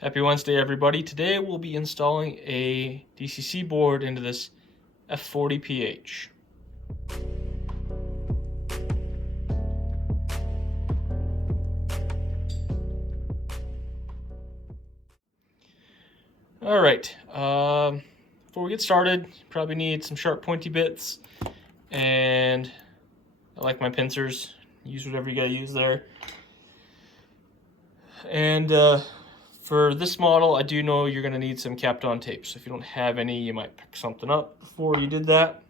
Happy Wednesday, everybody. Today we'll be installing a DCC board into this F40PH. All right, before we get started, probably need some sharp pointy bits, and I like my pincers. Use whatever you gotta use there. And for this model, I do know you're gonna need some Kapton tape. So if you don't have any, you might pick something up before you did that.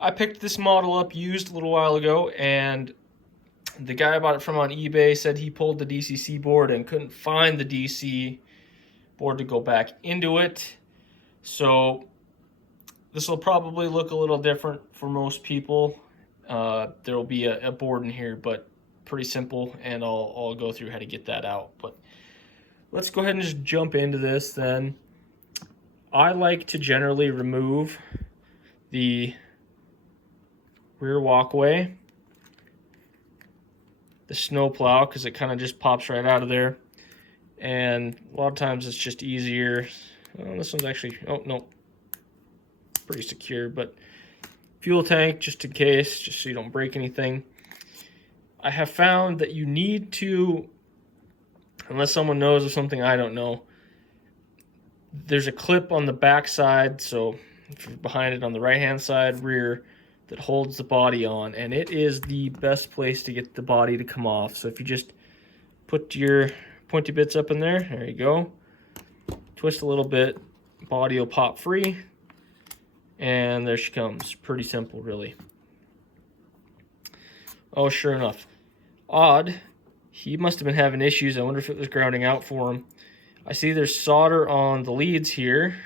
I picked this model up used a little while ago, and the guy I bought it from on eBay said he pulled the DCC board and couldn't find the DC board to go back into it. So this will probably look a little different for most people. There will be a board in here, but pretty simple, and I'll go through how to get that out. But let's go ahead and just jump into this then. I like to generally remove the rear walkway, the snow plow, because it kind of just pops right out of there. And a lot of times it's just easier. Oh, this one's actually, oh no, pretty secure, but fuel tank just in case, just so you don't break anything. I have found that you need to, unless someone knows of something I don't know, there's a clip on the back side, so if you're behind it on the right hand side rear, that holds the body on, and it is the best place to get the body to come off. So if you just put your pointy bits up in there you go, twist a little bit, body will pop free, and there she comes. Pretty simple, really. Oh, sure enough, odd, he must have been having issues. I wonder if it was grounding out for him. I see there's solder on the leads here,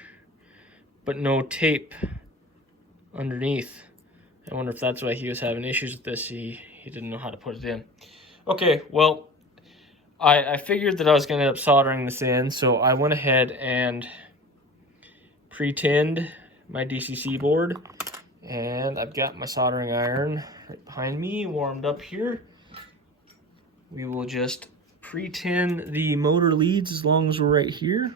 but no tape underneath. I wonder if that's why he was having issues with this. He didn't know how to put it in. Okay, well, I figured that I was going to end up soldering this in, so I went ahead and pre-tinned my DCC board, and I've got my soldering iron right behind me, warmed up here. We will just pre-tin the motor leads as long as we're right here.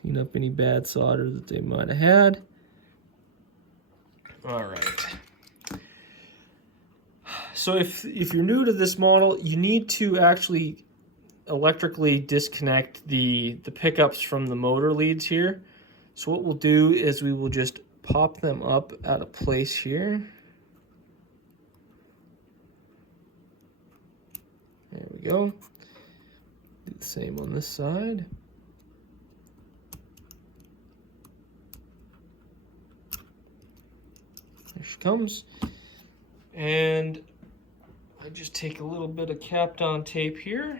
Clean up any bad solder that they might have had. All right. So if you're new to this model, you need to actually electrically disconnect the pickups from the motor leads here. So what we'll do is we will just pop them up out of place here. There we go. Do the same on this side. There she comes. And I just take a little bit of Kapton tape here.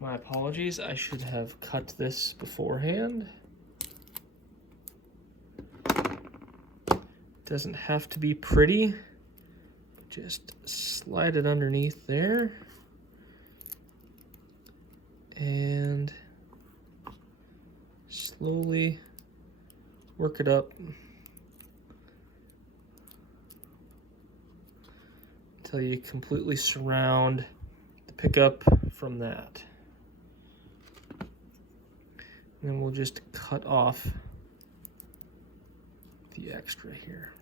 My apologies, I should have cut this beforehand. Doesn't have to be pretty. Just slide it underneath there. And slowly work it up until you completely surround the pickup from that. And then we'll just cut off the extra here.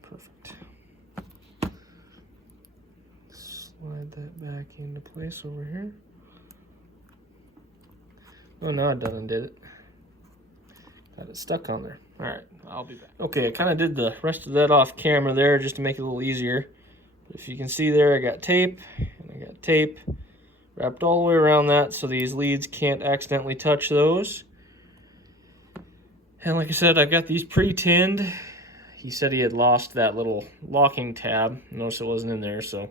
Perfect. Slide that back into place over here. Oh, no, I done undid it. Got it stuck on there. All right, I'll be back. Okay, I kind of did the rest of that off camera there just to make it a little easier. But if you can see there, I got tape, and I got tape wrapped all the way around that so these leads can't accidentally touch those. And like I said, I've got these pre-tinned. He said he had lost that little locking tab. Notice it wasn't in there, so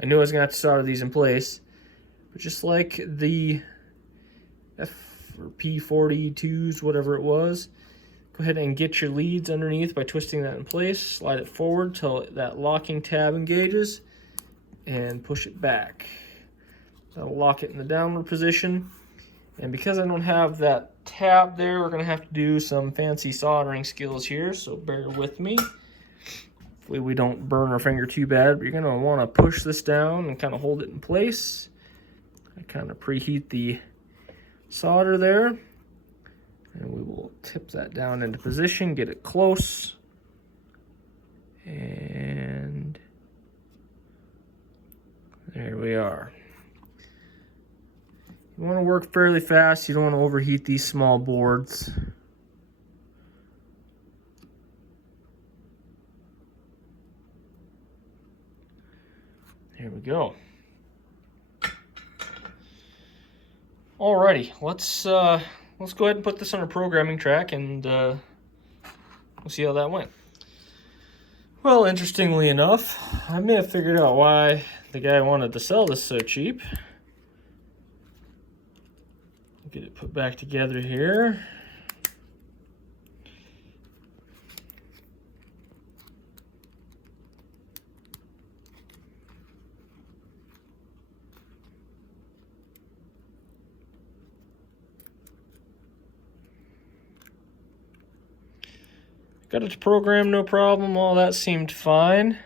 I knew I was going to have to solder these in place. But just like the F40PH, whatever it was, go ahead and get your leads underneath by twisting that in place. Slide it forward till that locking tab engages. and push it back. That'll lock it in the downward position. And because I don't have that tab there, we're gonna have to do some fancy soldering skills here, so bear with me. Hopefully we don't burn our finger too bad, but you're gonna wanna push this down and kind of hold it in place. I kind of preheat the solder there. And we will tip that down into position, get it close. And there we are. You want to work fairly fast. You don't want to overheat these small boards. There we go. Alrighty, let's go ahead and put this on a programming track, and we'll see how that went. Well, interestingly enough, I may have figured out why the guy wanted to sell this so cheap. Get it put back together here. Got it to program, no problem. All that seemed fine.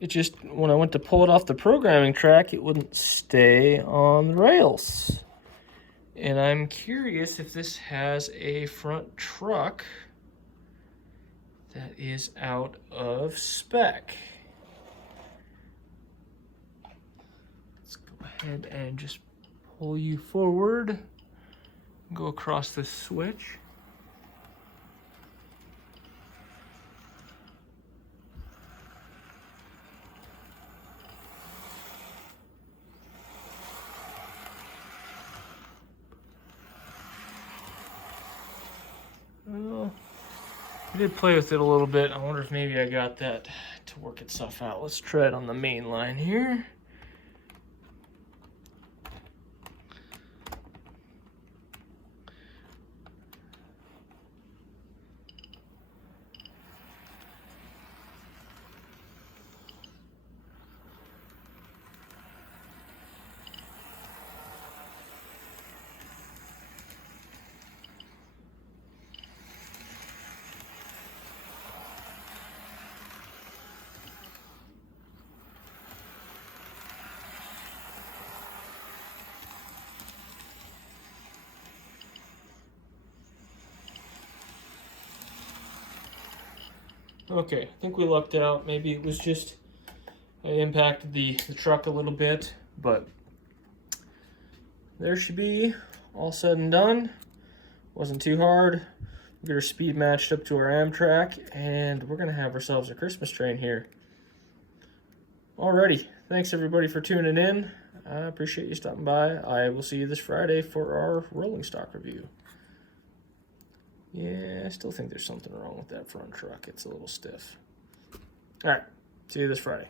It just, when I went to pull it off the programming track, it wouldn't stay on the rails. And I'm curious if this has a front truck that is out of spec. Let's go ahead and just pull you forward, go across this switch. Well, I did play with it a little bit. I wonder if maybe I got that to work itself out. Let's try it on the main line here. Okay, I think we lucked out. Maybe it was just, I impacted the truck a little bit, but there should be all said and done. Wasn't too hard. We got our speed matched up to our Amtrak, and we're gonna have ourselves a Christmas train here. Alrighty, thanks everybody for tuning in. I appreciate you stopping by. I will see you this Friday for our rolling stock review. Yeah, I still think there's something wrong with that front truck. It's a little stiff. All right, see you this Friday.